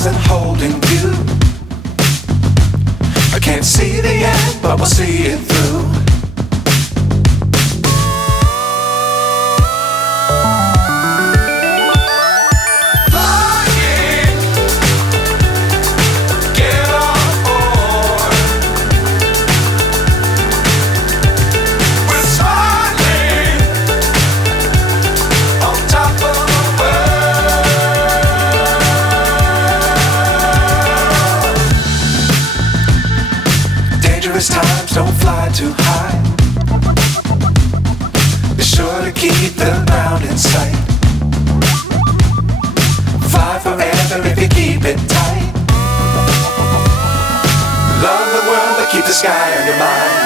stars and holding you. I can't see the end, but we'll see it through. Times don't fly too high. Be sure to keep the ground in sight. Fly forever if you keep it tight. Love the world but keep the sky on your mind.